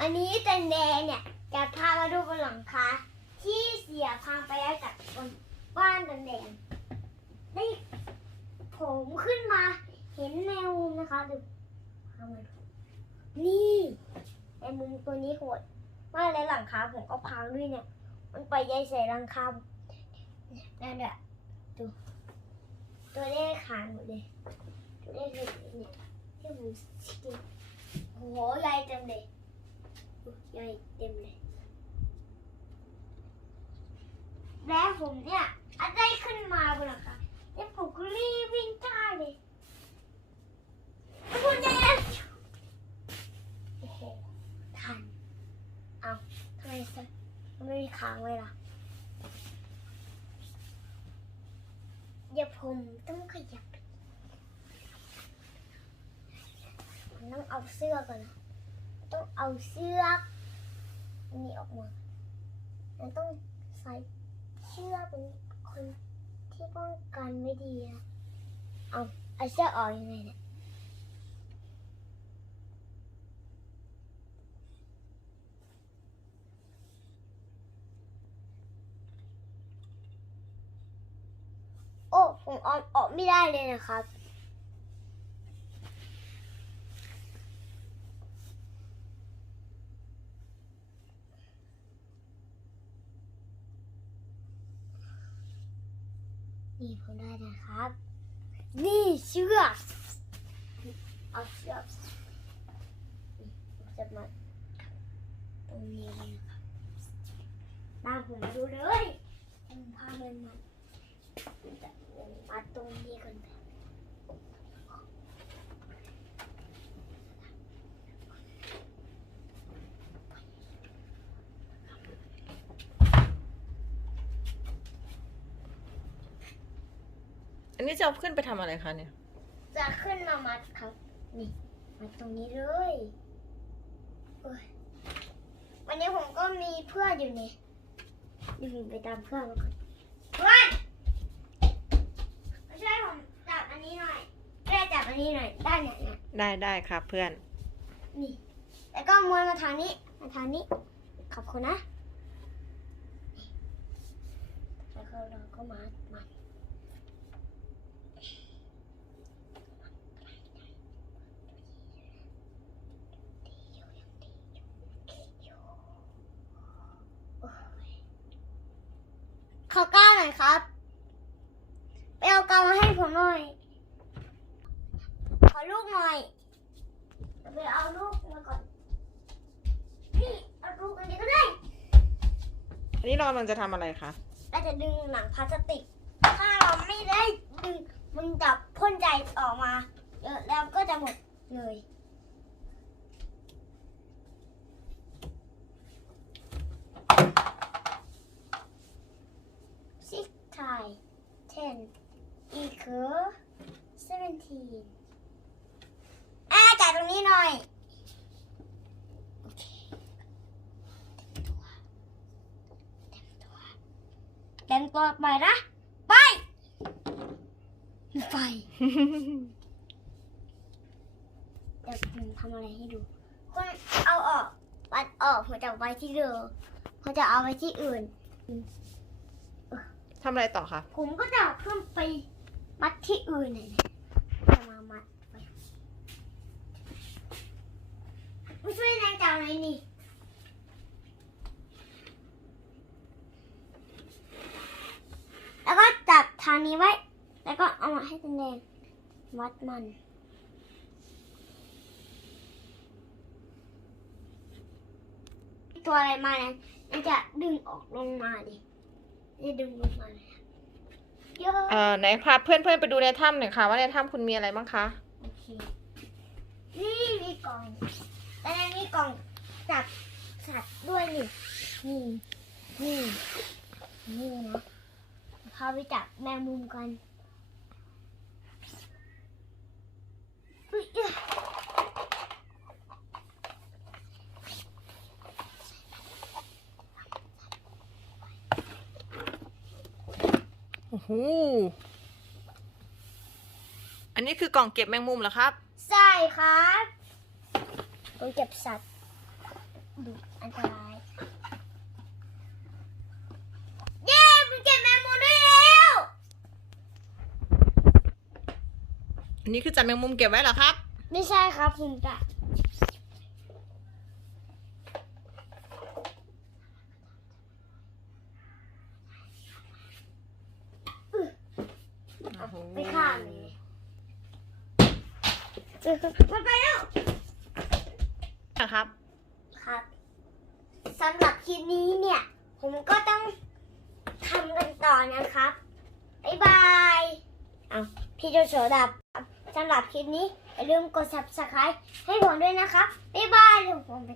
อันนี้แตงแดงเนี่ยจะพามาดูบนหลังคาที่เสียพังไปแล้วจากบนบ้านแตงแดงได้ผมขึ้นมาเห็นแมวมุมนะคะดูเอามนี่แมวมุมตัวนี้โหดมากเลยหลังคาผมก็พังด้วยเนี่ย มันไปยัยใส่หลังคานั่นแหละดูตัวเลขขาดหมดเลย ตัวเลขเนี่ยที่ผมกินโอ้โหใหญ่เต็มเลย ใหญ่เต็มเลย แล้วผมเนี่ยอันได้ขึ้นมาบนหลังคาแล้วผมก็รีบวิ่งท่าเลยแล้วผมจะโอ้โหทัน เอาทำไมซะไม่มีค้างไว้ล่ะเดี๋ยวผมต้องขยับ ผมต้องเอาเสื้อก่อนนะ ต้องเอาเสื้อกนนี้ออกมาแล้วต้องใส่เชือกเป็นคนที่ป้องกันไม่ดีอะเอาเอาเสื้อกออกยังไงเนี่ยโอ้ผมออกออกไม่ได้เลยนะครับ นี่ผมได้นะครับ นี่เชือกเอาเชือกจะมาตรงนี้เลยนะครับตามผมมาดูเลยผมพามันมามาตรงนี้ก่อน อันนี้จะเอาขึ้นไปทำอะไรคะเนี่ย จะขึ้นมามัดครับ นี่มาตรงนี้เลยโอ้ยวันนี้ผมก็มีเพื่อนอยู่นี่เดี๋ยวผมไปตามเพื่อนมาก่อนเพื่อนมาช่วยผมจับอันนี้หน่อยแม่จับอันนี้หน่อยได้เนี่ยเนี่ยได้ได้ครับเพื่อน นี่ แล้วก็ม้วนมาทางนี้มาทางนี้ ขอบคุณนะนี่แล้วก็เราก็มัดมัน ขอก้าวหน่อยครับ ไปเอากาวมาให้ผมหน่อย ขอลูกหน่อย ไปเอาลูกมาก่อน นี่เอาลูกอันนี้ก็ได้ อันนี้เรากำลังจะทำอะไรคะ เราจะดึงหนังพลาสติก ถ้าเราไม่ได้ดึงมันจะพ่นใจออกมาเยอะแล้วก็จะหมดเลย six tie ten equal seventeen อ่าจ่ายตรง นี้หน่อยโอเคเต็มตัวเต็มตัวไปนะ ไปไปเดี๋ยวผมทำอะไรให้ดูคนเอาออกปัดออกผมจะเอาไว้ที่เดิมผมจะเอาไว้ที่อื่น ทำอะไรต่อคะ ผมก็จะเอาขึ้นไปมัดที่อื่นน่ะนะจะมามัดไปไม่ช่วยนางจับหน่อยนี่แล้วก็จับทางนี้ไว้ แล้วก็เอามาให้แดงๆมัดมันตัวอะไรมาเนี่ยมันจะดึงออกลงมาดิจะดึงลงมาเลยเยอะเอ่อไหนพาเพื่อนเพื่อนๆไปดูในถ้ำหน่อยค่ะ ว่าในถ้ำคุณมีอะไรบ้างคะ โอเค นี่มีกล่อง แต่ในมีกล่องจับสัตว์ด้วยนี่ นี่ นี่ นี่นะพาไปจับแมงมุมกันอุ๊ยโอ้โห อันนี้คือกล่องเก็บแมงมุมเหรอครับ ใช่ครับ ต้องเก็บสัตว์ดูอันตราย เย้มันเก็บแมงมุมได้แล้ว อันนี้คือจัดแมงมุมเก็บไว้เหรอครับ ไม่ใช่ครับคุณตาไปฆ่าเลยมันไปแล้ว นะครับ ครับสำหรับคลิปนี้เนี่ย ผมก็ต้องทำกันต่อนะครับ บ๊ายบายเอาพี่โจโฉดับสำหรับคลิปนี้อย่าลืมกด subscribe ให้ผมด้วยนะครับ บ๊ายบายเดี๋ยวผมไป